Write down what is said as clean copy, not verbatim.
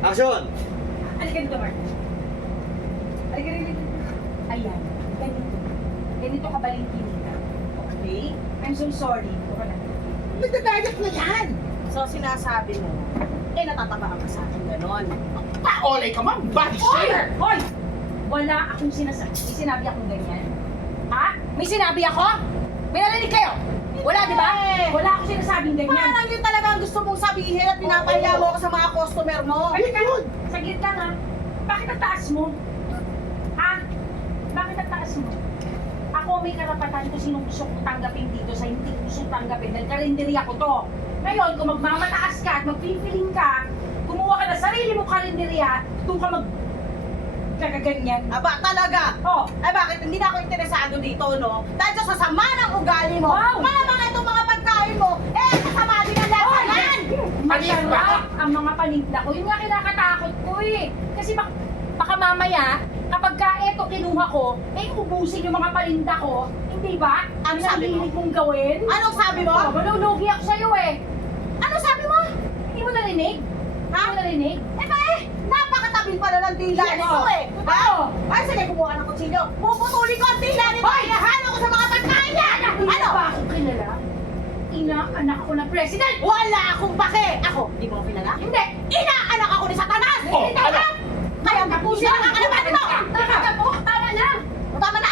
Action! Halika dito, Mark. Halika dito. Ayan, ganito. Ganito ka baling-kinita. Okay? I'm so sorry. Buka na. Nagdadayat na yan! So, sinasabi mo, natatabaan ka sa akin, ganon. Paolay ka man, body Hoy! share! Hoy! Wala akong sinasabi. May sinabi akong ganyan. Ha? May sinabi ako? May narinig kayo? Wala, di ba? Wala akong sinasabing ganyan. Parang yun talaga ang gusto mong sabihin at pinapahiya mo ako sa mga customer mo. Ay, saglit lang ha. Bakit ang taas mo? Ha? Bakit ang taas mo? Ako may karapatan kung sinong gusto kong tanggapin dito sa hindi ko gusto tanggapin dahil karinderya ko to. Ngayon, kung magmamataas ka at magpipiling ka, kumuha ka na sarili mo karinderya, doon ka kagaganyan. Aba, talaga? Oh, Ay bakit hindi na ako interesado dito, no? Dahil sa sama ng ugali mo, Wow! malamang itong mga pagkain mo, kasama din ang lasa yan! masarap ang mga paninda ko. Yun nga kinakatakot ko eh. Kasi baka mamaya, kapag ka eto kinuha ko, ubusin yung mga paninda ko. Hindi ba? Ano sabi mo? Ang mong gawin. Anong sabi mo? Oh, malulugi ako sa'yo eh. Ano sabi mo? Hindi mo narinig? Hindi mo narinig? Napakatabi pa na ng dila Yes, nito oh. eh! Ha? Oh. Ay, sige, kumuha ng kutsilyo. Puputuli ko ang dila nito! Ihahalo ko sa mga pagkain yan! Hindi Ano? ba ako kilala? Ina-anak ako ng president! Wala akong pake! Ako, di mo ako kilala? Hindi! Inaanak ako ni Satanas! Oh, Hindi ka! Kaya tapusin ang kakalabanin mo! Tama na po! Tama na! Tama na!